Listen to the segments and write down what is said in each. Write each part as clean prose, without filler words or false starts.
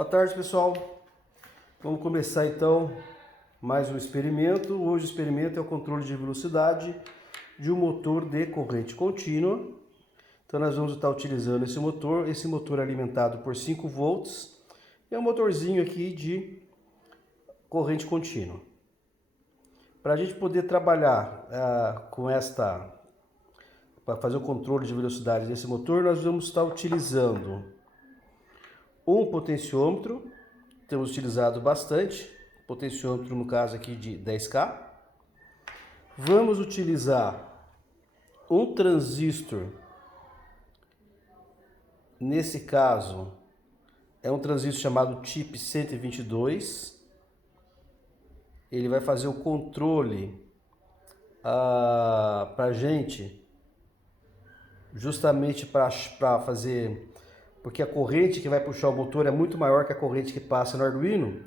Boa tarde, pessoal. Vamos começar então mais um experimento. Hoje o experimento é o controle de velocidade de um motor de corrente contínua. Então nós vamos estar utilizando esse motor. Esse motor é alimentado por 5 volts. É um motorzinho aqui de corrente contínua. Para a gente poder trabalhar para fazer o controle de velocidade desse motor, nós vamos estar utilizando um potenciômetro. Temos utilizado bastante, potenciômetro no caso aqui de 10K. Vamos utilizar um transistor, nesse caso é um transistor chamado TIP 122. Ele vai fazer o controle para a gente, justamente para fazer, porque a corrente que vai puxar o motor é muito maior que a corrente que passa no Arduino.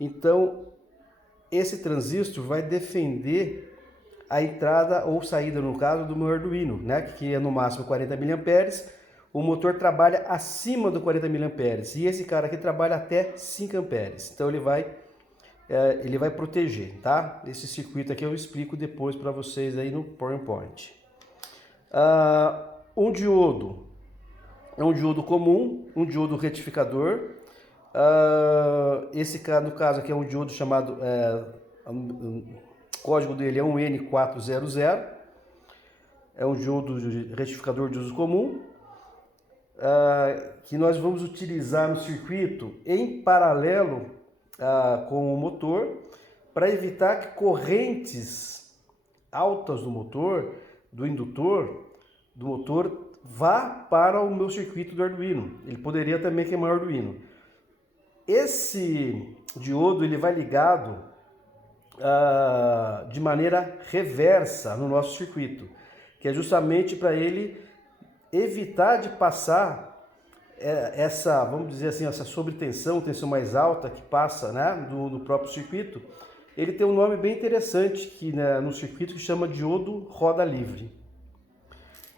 Então esse transistor vai defender a entrada ou saída, no caso do meu Arduino, né, que é no máximo 40 mA. O motor trabalha acima do 40 mA e esse cara aqui trabalha até 5 amperes. Então ele vai proteger, tá? Esse circuito aqui eu explico depois para vocês aí no PowerPoint. Um diodo é um diodo comum, um diodo retificador. Esse no caso aqui é um diodo chamado, o código dele é um N400. É um diodo retificador de uso comum, que nós vamos utilizar no circuito em paralelo com o motor, para evitar que correntes altas do motor, do indutor, do motor, vá para o meu circuito do Arduino. Ele poderia também queimar o Arduino. Esse diodo ele vai ligado de maneira reversa no nosso circuito, que é justamente para ele evitar de passar essa, vamos dizer assim, essa sobretensão, tensão mais alta que passa, né, no próprio circuito. Ele tem um nome bem interessante que, né, no circuito, que chama diodo roda livre.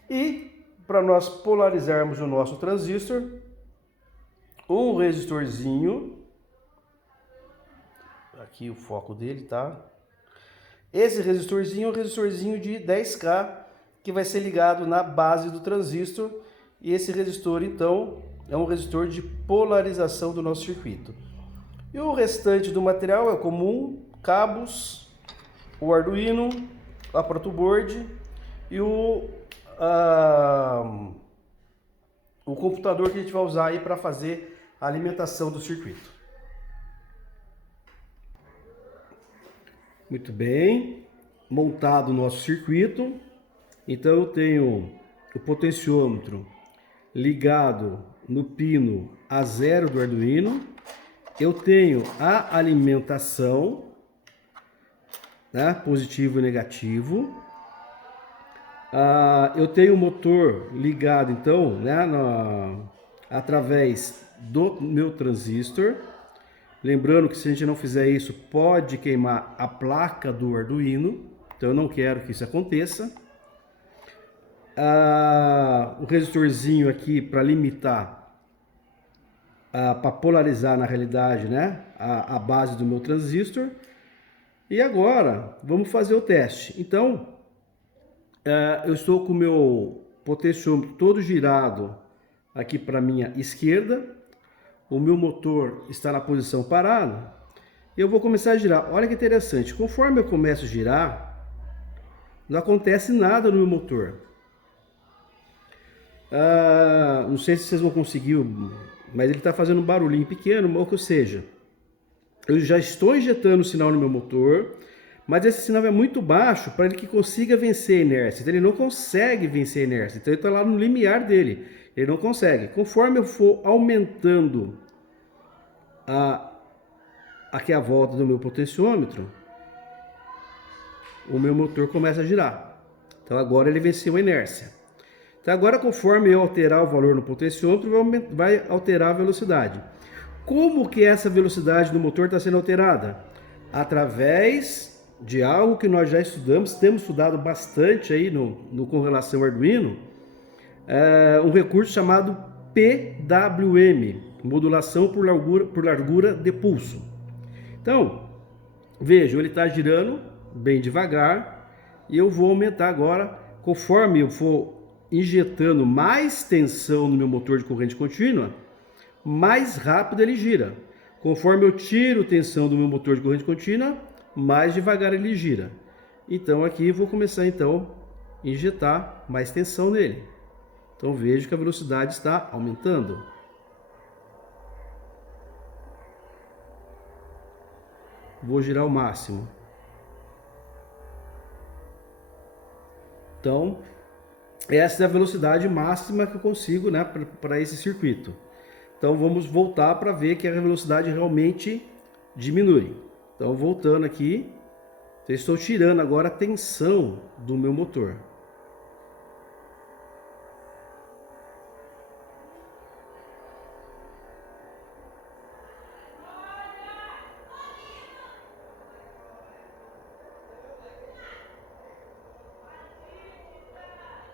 E para nós polarizarmos o nosso transistor, um resistorzinho, aqui o foco dele, tá? Esse resistorzinho é um resistorzinho de 10K que vai ser ligado na base do transistor, e esse resistor então é um resistor de polarização do nosso circuito. E o restante do material é comum: cabos, o Arduino, a protoboard e o computador que a gente vai usar aí para fazer a alimentação do circuito. Muito bem, montado o nosso circuito. Então eu tenho o potenciômetro ligado no pino A0 do Arduino. Eu tenho a alimentação, né, positivo e negativo. Eu tenho o motor ligado então, né, através do meu transistor. Lembrando que se a gente não fizer isso, pode queimar a placa do Arduino. Então eu não quero que isso aconteça. O resistorzinho aqui para limitar, para polarizar na realidade, né, a base do meu transistor. E agora vamos fazer o teste. Então eu estou com o meu potenciômetro todo girado aqui para a minha esquerda. O meu motor está na posição parada. E eu vou começar a girar. Olha que interessante, conforme eu começo a girar, não acontece nada no meu motor. Não sei se vocês vão conseguir, mas ele está fazendo um barulhinho pequeno, ou seja, eu já estou injetando o sinal no meu motor, mas esse sinal é muito baixo para ele que consiga vencer a inércia. Então ele não consegue vencer a inércia, então ele está lá no limiar dele, ele não consegue. Conforme eu for aumentando aqui a volta do meu potenciômetro, o meu motor começa a girar. Então agora ele venceu a inércia. Então agora, conforme eu alterar o valor no potenciômetro, vai alterar a velocidade. Como que essa velocidade do motor está sendo alterada? Através de algo que nós já estudamos, temos estudado bastante aí com relação ao Arduino, um recurso chamado PWM, modulação por largura de pulso. Então, vejam, ele está girando bem devagar e eu vou aumentar agora, conforme eu for injetando mais tensão no meu motor de corrente contínua, mais rápido ele gira. Conforme eu tiro tensão do meu motor de corrente contínua, mais devagar ele gira. Então aqui vou começar então a injetar mais tensão nele. Então vejo que a velocidade está aumentando. Vou girar ao máximo. Então, essa é a velocidade máxima que eu consigo, né, para esse circuito. Então vamos voltar para ver que a velocidade realmente diminui. Então voltando aqui, eu estou tirando agora a tensão do meu motor.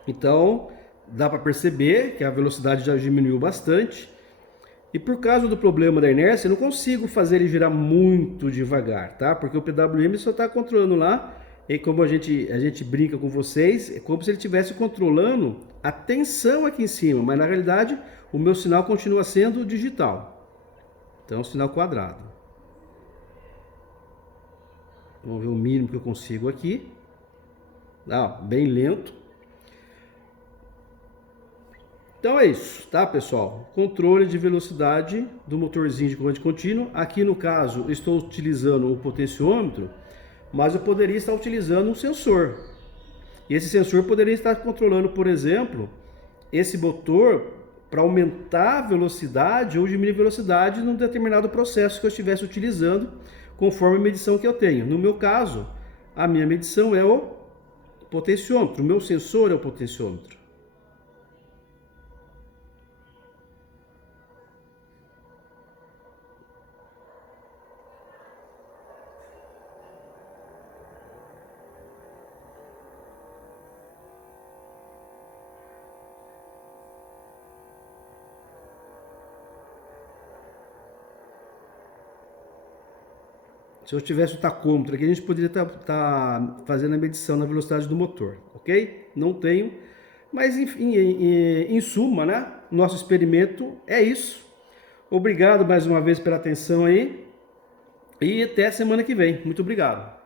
Então, dá para perceber que a velocidade já diminuiu bastante. E por causa do problema da inércia, eu não consigo fazer ele girar muito devagar, tá? Porque o PWM só está controlando lá, e como a gente brinca com vocês, é como se ele estivesse controlando a tensão aqui em cima, mas na realidade o meu sinal continua sendo digital. Então, sinal quadrado. Vamos ver o mínimo que eu consigo aqui. Bem lento. Então é isso, tá, pessoal? Controle de velocidade do motorzinho de corrente contínua. Aqui no caso, estou utilizando um potenciômetro, mas eu poderia estar utilizando um sensor. E esse sensor poderia estar controlando, por exemplo, esse motor para aumentar a velocidade ou diminuir a velocidade num determinado processo que eu estivesse utilizando, conforme a medição que eu tenho. No meu caso, a minha medição é o potenciômetro, o meu sensor é o potenciômetro. Se eu tivesse o tacômetro aqui, a gente poderia estar fazendo a medição na velocidade do motor, ok? Não tenho, mas enfim, em suma, né? Nosso experimento é isso. Obrigado mais uma vez pela atenção aí e até semana que vem. Muito obrigado.